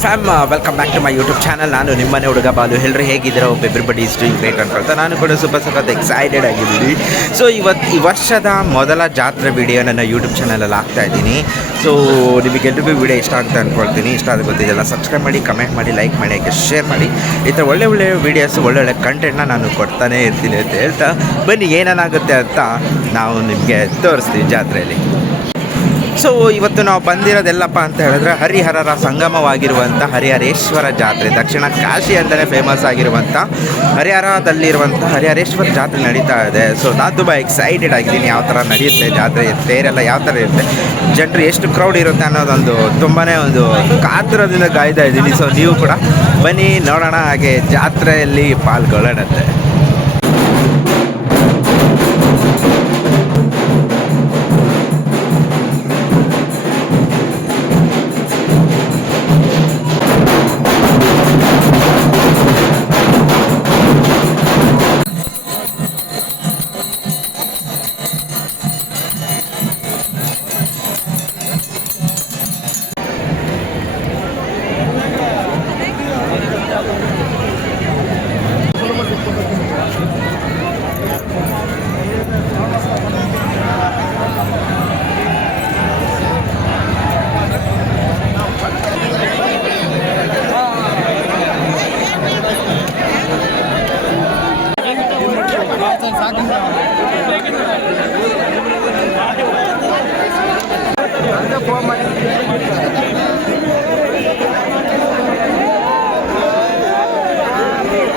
Fam welcome back to my YouTube channel ನಾನು ನಿಮ್ಮನೆ ಹುಡುಗ ಬಾಲು. ಎಲ್ಲರೂ ಹೇಗಿದ್ದೀರೋ? ಎವ್ರಿಬಡಿ ಇಸ್ ಡೂಯಿಂಗ್ ಗ್ರೇಟ್ ಅನ್ಕೊಳ್ತಾ ನಾನು ಕೂಡ ಸ್ವಲ್ಪ ಸಖತ್ ಎಕ್ಸೈಟೆಡ್ ಆಗಿದ್ದೀನಿ. ಸೊ ಇವತ್ತು ಈ ವರ್ಷದ ಮೊದಲ ಜಾತ್ರೆ ವಿಡಿಯೋ ನನ್ನ ಯೂಟ್ಯೂಬ್ ಚಾನಲಲ್ಲಿ ಹಾಕ್ತಾ ಇದ್ದೀನಿ. ಸೊ ನಿಮಗೆಲ್ಲರಿಗೂ ವಿಡಿಯೋ ಇಷ್ಟ ಆಗುತ್ತೆ ಅಂದ್ಕೊಳ್ತೀನಿ ಇಷ್ಟ ಆದ ಗೊತ್ತಿದೆಯಲ್ಲ ಸಬ್ಸ್ಕ್ರೈಬ್ ಮಾಡಿ ಕಮೆಂಟ್ ಮಾಡಿ ಲೈಕ್ ಮಾಡಿ, ಹಾಗೆ ಶೇರ್ ಮಾಡಿ. ಈ ಥರ ಒಳ್ಳೆ ಒಳ್ಳೆ ವೀಡಿಯೋಸ್ ಒಳ್ಳೊಳ್ಳೆ ಕಂಟೆಂಟ್ನ ನಾನು ಕೊಡ್ತಾನೆ ಇರ್ತೀನಿ ಅಂತ ಹೇಳ್ತಾ ಬನ್ನಿ ಏನೇನಾಗುತ್ತೆ ಅಂತ ನಾವು ನಿಮಗೆ ತೋರಿಸ್ತೀವಿ ಜಾತ್ರೆಯಲ್ಲಿ. ಸೊ ಇವತ್ತು ನಾವು ಬಂದಿರೋದೆಲ್ಲಪ್ಪ ಅಂತ ಹೇಳಿದ್ರೆ ಹರಿಹರರ ಸಂಗಮವಾಗಿರುವಂಥ ಹರಿಹರೇಶ್ವರ ಜಾತ್ರೆ. ದಕ್ಷಿಣ ಕಾಶಿ ಅಂತಲೇ ಫೇಮಸ್ ಆಗಿರುವಂಥ ಹರಿಹರದಲ್ಲಿರುವಂಥ ಹರಿಹರೇಶ್ವರ ಜಾತ್ರೆ ನಡೀತಾ ಇದೆ. ಸೊ ನಾನು ತುಂಬ ಎಕ್ಸೈಟೆಡ್ ಆಗಿದ್ದೀನಿ ಯಾವ ಥರ ನಡೆಯುತ್ತೆ ಜಾತ್ರೆ, ತೇರೆಲ್ಲ ಯಾವ ಥರ ಇರುತ್ತೆ. ಜನರು ಎಷ್ಟು ಕ್ರೌಡ್ ಇರುತ್ತೆ ಅನ್ನೋದೊಂದು ತುಂಬಾ ಒಂದು ಕಾತುರದಿಂದ ಕಾಯ್ತಾ ಇದ್ದೀನಿ. ಸೊ ನೀವು ಕೂಡ ಬನ್ನಿ, ನೋಡೋಣ, ಹಾಗೆ ಜಾತ್ರೆಯಲ್ಲಿ ಪಾಲ್ಗೊಳ್ಳೋಣಂತೆ.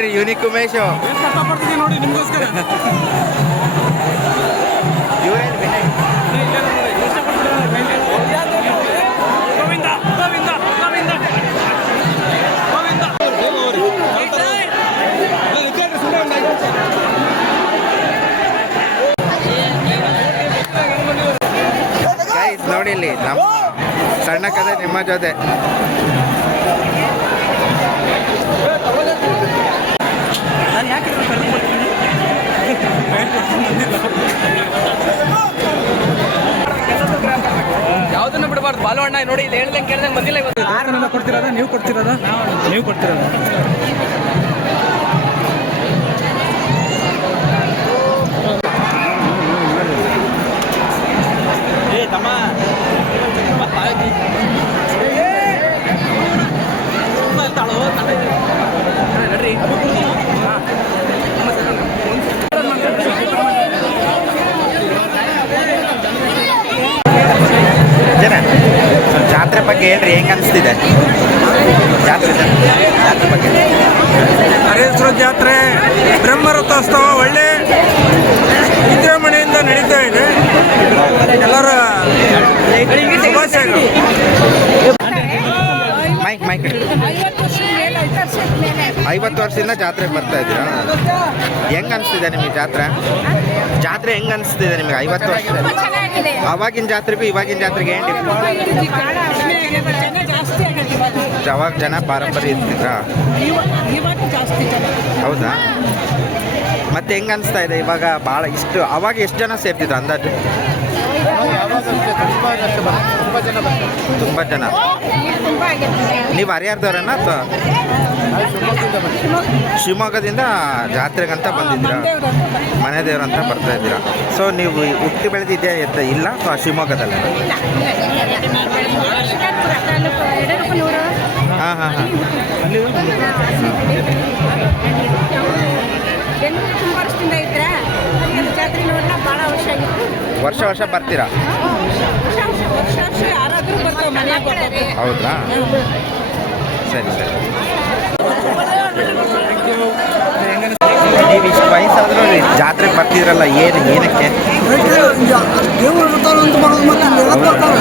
ನೋಡ್ರಿ ಯೂನಿಕ್ ಉಮೇಶ್. ನೋಡಿ ನಿಮ್ಗೋಸ್ಕರ. ನೋಡಿ ಇಲ್ಲಿ ನಮ್ಮ ಸಣ್ಣ ಕಥೆ ನಿಮ್ಮ ಜೊತೆ. ನೋಡಿ ಇಲ್ಲಿ ಹೇಳ್ದಂಗೆ ಕೇಳ್ದಂಗೆ ಬಂದಿಲ್ಲ ಇವತ್ತು. ನನ್ನ ಕೊಡ್ತಿರೋದ? ನೀವು ಕೊಡ್ತಿರೋದ? ನೀವು ಕೊಡ್ತಿರೋದ. ಬಗ್ಗೆ ಹೇಳ್ರಿ ಹೆಂಗೆ ಅನಿಸ್ತಿದೆ? ಜಾತ್ರೆ ಜಾತ್ರೆ ಬಗ್ಗೆ. ಹರೇಶ್ವರ ಜಾತ್ರೆ ಬ್ರಹ್ಮರಥೋತ್ಸವ ಒಳ್ಳೆ ವಿಜೃಂಭಣೆಯಿಂದ ನಡೀತಾ ಇದೆ. ಎಲ್ಲರ ಶುಭಾಶಯಗಳು. ಮೈಕ್ ಮೈಕ್ ಐವತ್ತು ವರ್ಷದಿಂದ ಜಾತ್ರೆಗೆ ಬರ್ತಾ ಇದ್ದೀರಾ ಹೆಂಗ್ ಅನಿಸ್ತಿದೆ ನಿಮಗೆ ಜಾತ್ರೆ? ಜಾತ್ರೆ ಹೆಂಗ್ ಅನಿಸ್ತಿದೆ ನಿಮಗೆ ಐವತ್ತು ವರ್ಷ? ಅವಾಗಿನ ಜಾತ್ರೆಗೂ ಇವಾಗಿನ ಜಾತ್ರೆಗೆ ಏನು ಕಾಡ ಜನ ಅವಾಗ ಪಾರಂಪರ್ಯ ಇರ್ತಿದ್ರಾ ಹೌದಾ? ಮತ್ತೆ ಹೆಂಗೆ ಅನಿಸ್ತಾ ಇದೆ ಇವಾಗ ಭಾಳ ಇಷ್ಟು ಅವಾಗ ಎಷ್ಟು ಜನ ಸೇರ್ತಿದ್ರು ಅಂದಾಜು? ತುಂಬ ಜನ. ನೀವು ಹರಿಹರದವ್ರನ್ನ ಅಥವಾ? ಶಿವಮೊಗ್ಗದಿಂದ ಜಾತ್ರೆಗಂತ ಬಂದಿದ್ದೀರಾ? ಮನೆ ದೇವ್ರಂತ ಬರ್ತಾ ಇದ್ದೀರಾ. ಸೊ ನೀವು ಹುಟ್ಟಿ ಬೆಳೆದಿದ್ದೆ ಇಲ್ಲ ಶಿವಮೊಗ್ಗದಲ್ಲಿ ಹಾಂ ಹಾಂ ಹಾಂ ಬೆಂಗಳೂರು ತುಂಬ ವರ್ಷದಿಂದ ಇದ್ರೆ ಜಾತ್ರೆ ನೋಡೋಣ ಭಾಳ ವರ್ಷ ಆಗಿತ್ತು ವರ್ಷ ವರ್ಷ ಬರ್ತೀರಾ? ವರ್ಷ ವರ್ಷ ವರ್ಷ ವರ್ಷ ಯಾರಾದರೂ ಬರ್ತಾರೆ ಮನೆ ಹೌದಾ? ಸರಿ ಸರಿ. ನೀವು ಇಷ್ಟು ವಯಸ್ಸಾದ್ರೂ ಜಾತ್ರೆಗೆ ಬರ್ತಿದ್ರಲ್ಲ ಏನು ಏನಕ್ಕೆ? ದೇವರು ಇರ್ತಾರೆ ಅಂತ ಮತ್ತೆ.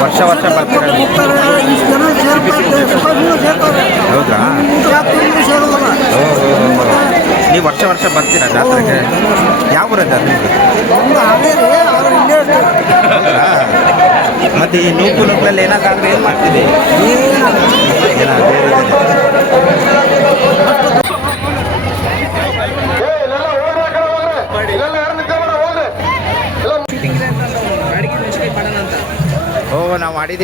ವರ್ಷ ವರ್ಷ ಬರ್ತಾರೆ. ಹೋಗ್ತಾರೆ ಇಷ್ಟು ಜನ ಸೇರ್ತಾರೆ ಸುಖ ಸೇರ್ತಾರೆ. ಹೌದಾ? ಊಟ ಹಾಕ್ತಾರೆ ಸೇರೋದಲ್ಲ ನೀವು ವರ್ಷ ವರ್ಷ ಬರ್ತೀರಾ ಜಾತ್ರೆಗೆ? ಯಾವ ಊರ ಅವ್ರು ಇಲ್ಲೇ ಇರ್ತಾರೆ ಮತ್ತು ಈ ನೂಕು ನೂಕಲ್ಲಿ ಏನಾದ್ರು ಏನು ಮಾಡ್ತೀರಿ? ಏನಾದ್ರು? ಸರಿ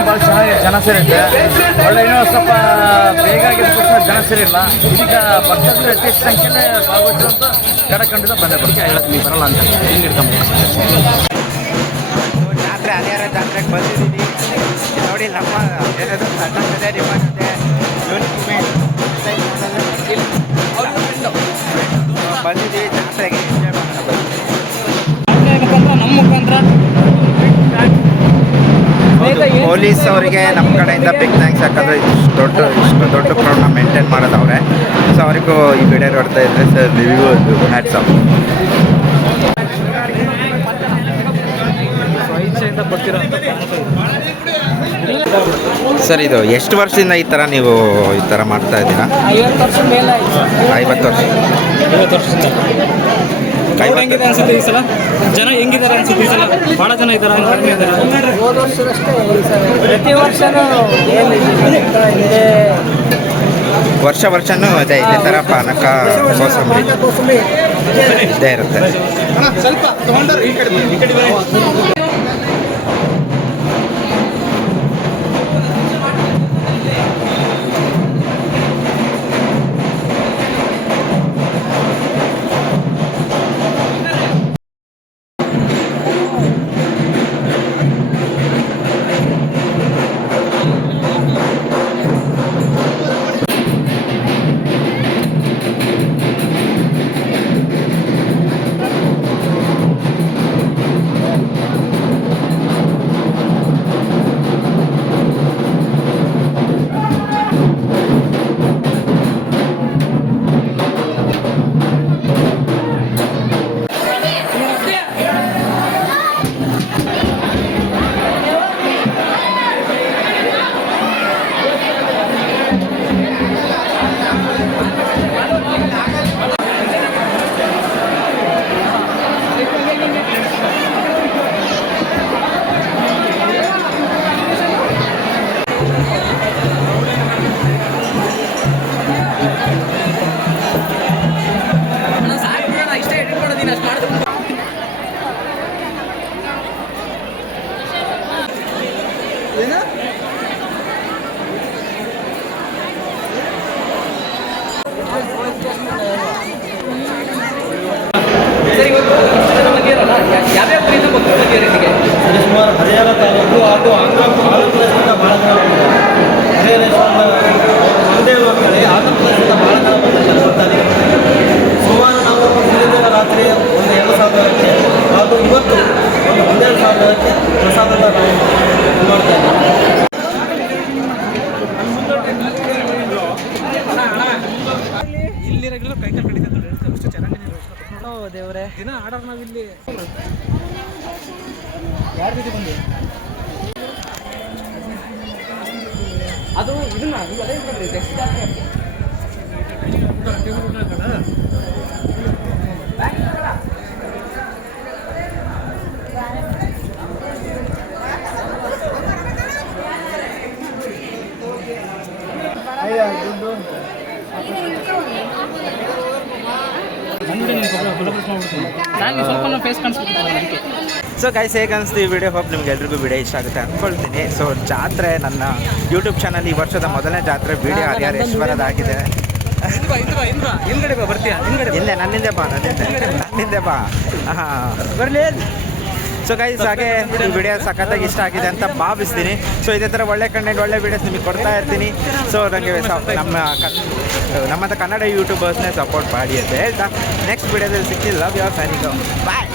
ಭಾಳ ಚೆನ್ನಾಗಿ ಜನ ಸೇರಿದೆ ಒಳ್ಳೆ ಇನ್ನೂ ಸ್ವಲ್ಪ ಬೇಗ ಆಗಿರೋದಕ್ಕೋಸ್ಕರ ಜನ ಸೇರಿಲ್ಲ. ಈಗ ಭಕ್ತರು ಅತಿ ಹೆಚ್ಚು ಸಂಖ್ಯೆಯಲ್ಲೇ ಭಾಗವಹಿಸುವಂತ ಕಡೆ ಖಂಡಿತ ಬಂದೆ ಬರ್ತೀವಿ ಹೇಳಕ್ಕೆ ನೀವು ಬರಲ್ಲ ಅಂತ ಹಿಂಗೆ ಇಟ್ಕೊಂಬ ಜಾತ್ರೆ ಹರಿಹರ ಜಾತ್ರೆಗೆ ಬಂದಿದ್ದೀವಿ ನೋಡಿ ನಮ್ಮ ಏನದು ಸಣ್ಣ ಜೊತೆ ಬಂದಿದ್ದೀವಿ ಮುಖಾಂತರ. ಪೊಲೀಸ್ ಅವರಿಗೆ ನಮ್ಮ ಕಡೆಯಿಂದ ಬಿಗ್ ಥ್ಯಾಂಕ್ಸ್ ಯಾಕಂದರೆ ಇಷ್ಟು ದೊಡ್ಡ ಇಷ್ಟು ದೊಡ್ಡ ಕ್ರೌಡ್ನ ಮೇಂಟೈನ್ ಮಾಡೋದವ್ರೆ ಸೊ ಅವರಿಗೂ ಈ ವಿಡಿಯೋ ನೋಡ್ತಾ ಇದ್ರೆ ಸರ್ ರಿವ್ಯೂ ಒಂದು ಹ್ಯಾಟ್ಸ್ ಆಫ್ ಸರ್ ಇದು ಎಷ್ಟು ವರ್ಷದಿಂದ ಈ ಥರ ನೀವು ಈ ಥರ ಮಾಡ್ತಾ ಇದ್ದೀರಾ? ಐವತ್ತು ವರ್ಷ ಐವತ್ತು ವರ್ಷ. ಹೆಂಗಿದೆ ಅನ್ಸುತ್ತೆ ಈ ಸಲ? ಜನ ಹೆಂಗಿದ್ದಾರೆ ಅನ್ಸುತ್ತೆ ಈ ಸಲ? ಬಹಳ ಜನ ಇದ್ದಾರೆ ಕಡಿಮೆ ಇದ್ದಾರೆ ಹೋದ ವರ್ಷದಷ್ಟೇ ಪ್ರತಿ ವರ್ಷನೂ ಇದೆ? ವರ್ಷ ವರ್ಷನೂ ಅದೇ ಇದೇ ಥರ ಪಾನಕ ಕೋಸಂಬರಿ ಕೋಸಂಬರಿ. ಇದ್ದೇ ಇರುತ್ತೆ. ದಿನ ಆರ್ಡರ್ ನಾವು ಇಲ್ಲಿ ಯಾರ ಜೊತೆ ಬಂದು ಅದು ಇದನ್ನ ನೀವು ಅದೇ ಮಾಡ್ರಿ ನೆಕ್ಸ್ಟ್ ನಾನು ಸ್ವಲ್ಪ ಫೇಸ್ ಕಾಣಿಸ್ಬಿಟ್ಟಿಲ್ಲ ಅದಕ್ಕೆ ಸೊ ಗೈಸ್ ಹೇಗೆ ಅನಿಸ್ತು ಈ ವಿಡಿಯೋ ಹೋಪ್ ನಿಮ್ಗೆ ಎಲ್ರಿಗೂ ವಿಡಿಯೋ ಇಷ್ಟ ಆಗುತ್ತೆ ಅಂದ್ಕೊಳ್ತೀನಿ ಸೊ ಜಾತ್ರೆ ನನ್ನ ಯೂಟ್ಯೂಬ್ ಚಾನಲ್ ಈ ವರ್ಷದ ಮೊದಲನೇ ಜಾತ್ರೆ. ವಿಡಿಯೋ ಹರಿಹರೇಶ್ವರದಾಗಿದೆ ಆಗಿದೆ ಇಲ್ಲೇ ನನ್ನಿಂದೆ ಬಾ ನನ್ನಿಂದೆ ನನ್ನಿಂದೆ ಬಾ. ಹಾಂ ಬರಲಿ ಸೊ ಗೈಸ್ ಹಾಗೆ ಈ ವಿಡಿಯೋ ಸಖತ್ತಾಗಿ ಇಷ್ಟ ಆಗಿದೆ ಅಂತ ಭಾವಿಸ್ತೀನಿ. ಸೊ ಇದೇ ಥರ ಒಳ್ಳೆ ಕಂಟೆಂಟ್ ಒಳ್ಳೆ ವಿಡಿಯೋಸ್ ನಿಮಗೆ ಕೊಡ್ತಾ ಇರ್ತೀನಿ. ಸೊ ನನಗೆ ನಮ್ಮ ನಮ್ಮಂಥ ಕನ್ನಡ ಯೂಟ್ಯೂಬರ್ಸ್ನೇ ಸಪೋರ್ಟ್ ಮಾಡಿ ಅಂತ ಹೇಳ್ತಾ. ನೆಕ್ಸ್ಟ್ ವಿಡಿಯೋದಲ್ಲಿ ಸಿಕ್ಕಿಲ್ಲ ಬಾಯ್